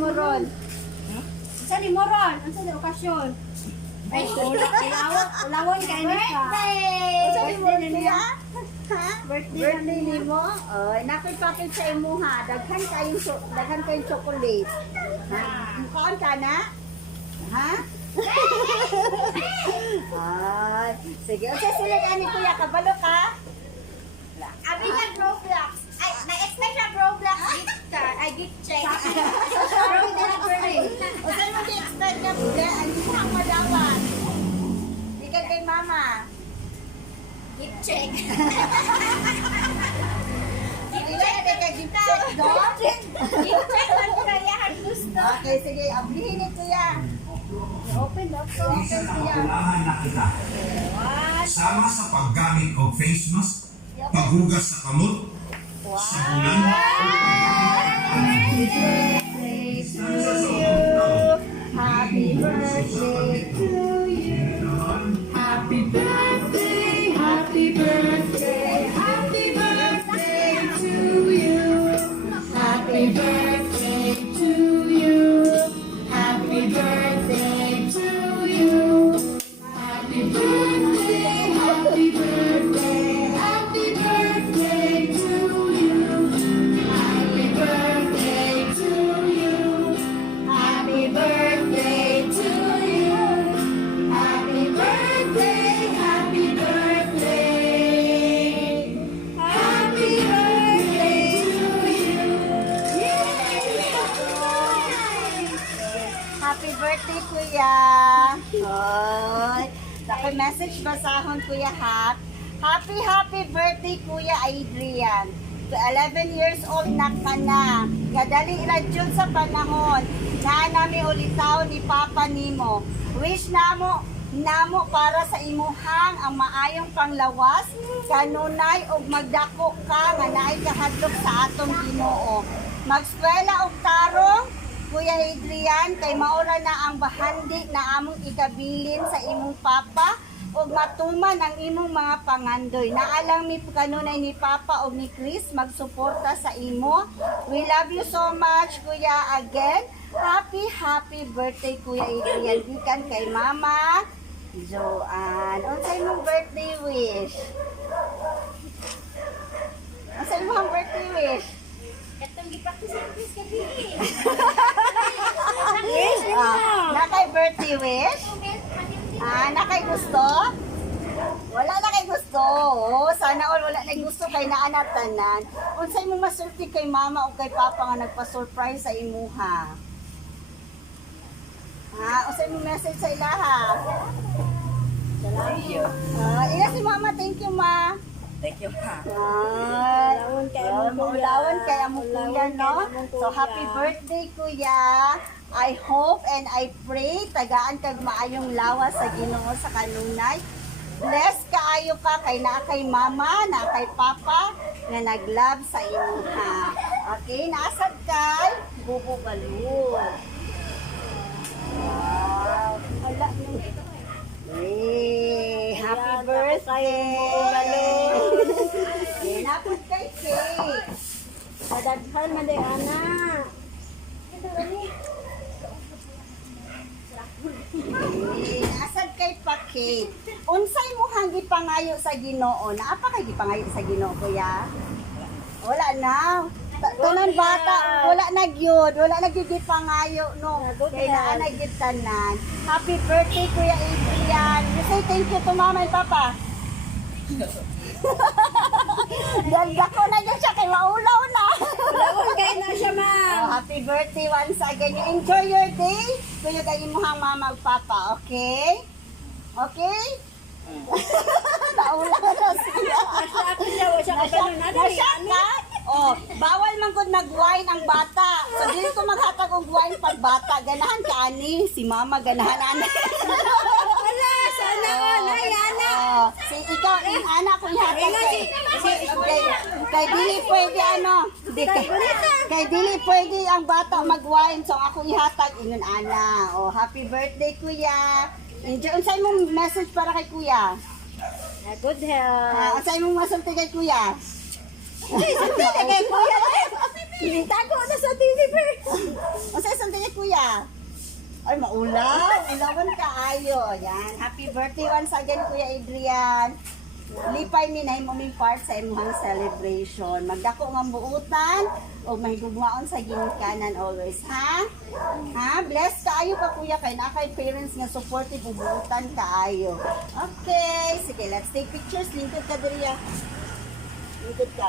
mo ron? Unsa ni mo ron? Unsa ni okasyon? Ay, ulawon kay ni ka. Unsa ni mo niya? Ha? Birthday ni mo? Oh, nakoy papel sa imo ha. Daghan kayong chocolate. Mukaan ka na? Ha? Ay, sige. Unsa sila ani kuya kabalo ka? Abi na Roblox. Ay, na-expect na Roblox gift card. Ay, gift check. From delivery. Unsa mo gi-expect na buda? Ang isang madawan. Di ka kay mama. Gift check. Gift check na ka gift check, no? Gift check lang kaya ang gusto. Okay, sige. Ablihin ni kuya. Open up. Open kuya. Na kita. Sama sa paggamit og face mask, paghugas sa kamot, sa bulan, Happy birthday to you. Happy birthday to you. Happy birthday, happy birthday, happy birthday to you. Happy birthday to you. Happy birthday to you. Happy birthday, happy birthday, happy birthday to you. Happy birthday to you. Happy birthday to you. Happy birthday, happy birthday. Happy birthday to you. Happy birthday, kuya. Hoy. Ako'y message basahon, kuya, ha? Happy birthday, kuya Adrian. To 11 years old na kana. Kadali iladyon sa panahon. Nami ulitawo ni Papa nimo. Wish namo para sa imuhang ang maayong pnglawas, kanunay ug magdako ka nga naay kahdlok sa atong ginoo. Magskwela og tarong, Kuya Adrian, kay maura na ang bahandi na among ikabilin sa imong papa ug matuman ang imong mga pangandoy. Naalang mi kanunay ni Papa ug ni Chris magsuporta sa imo. We love you so much, Kuya, again. Happy birthday, Kuya Adrian. Gikan kay Mama Joean. Unsay imong birthday wish? Unsay imong birthday wish? Katong gi-practice ang Chris kadili. Wish nakay birthday wish? Nakay gusto? Wala na kay gusto. Sana all wala na gusto kay naanatanan. Unsay mo masulti kay mama o kay papa nga nagpa-surprise sa imuha? Unsay mo message sa ilaha? Thank you. Iya si mama, thank you ma. Thank you, ma. Maulawan kay among kuya, no? So, happy birthday, kuya. I hope and I pray tagaan kag maayong lawas sa Ginoo sa kanunay. Bless kaayo ka kay naa kay mama, naa kay papa nga naglove sa imuha. Okay, naasad kay bubo balon. Wow. Hala nung happy birthday! Napod kay cake! Padaghan man day, anak! Asad kay pa-cake. Unsay mo hang gipangayo sa Ginoo? Naapa kay gipangayo sa Ginoo, kuya? Wala na. Tanan bata, wala na gyud, wala na gyud gipangayo no. Kay naa na gyud tanan. Happy birthday, Kuya Adrian. You say thank you to mama and papa. Ganda ko na dyan siya kay maulaw na. Lawon kayo na siya, ma'am. Happy birthday once again. You enjoy your day. Kuya kayo mo hang mama at papa, okay? Okay? Naulaw na siya. Ako siya, siya kabalo na. Nasyak ka? Oh, bawal man gud nag-wine ang bata. So dili ko maghatag og wine pag bata. Ganahan ka ani, si mama ganahan ani. Wala, sana all. Ay, ana. Si ikaw in anak ko ihatag kay dili pwede ano. Kay dili pwede ang bata mag-wine so ako ihatag ingon ana. Oh, happy birthday kuya. Enjoy unsay mong message para kay kuya? Good health. Unsay mong message kay kuya? Kay kuya. Tago na sa TV. O sa isang tayo, kuya. Ay, maulaw. Ulawan ka ayo. Yan. Happy birthday once again, Kuya Adrian. Lipay mi na imong part sa imong celebration. Magdako nga buutan o mahigugmaon sa ginikanan always, ha? Ha? Bless kaayo ka, kuya, kay na kay parents nga supportive ug buutan kaayo. Okay, sige, let's take pictures. Lingkod ka diri. Lingkod ka.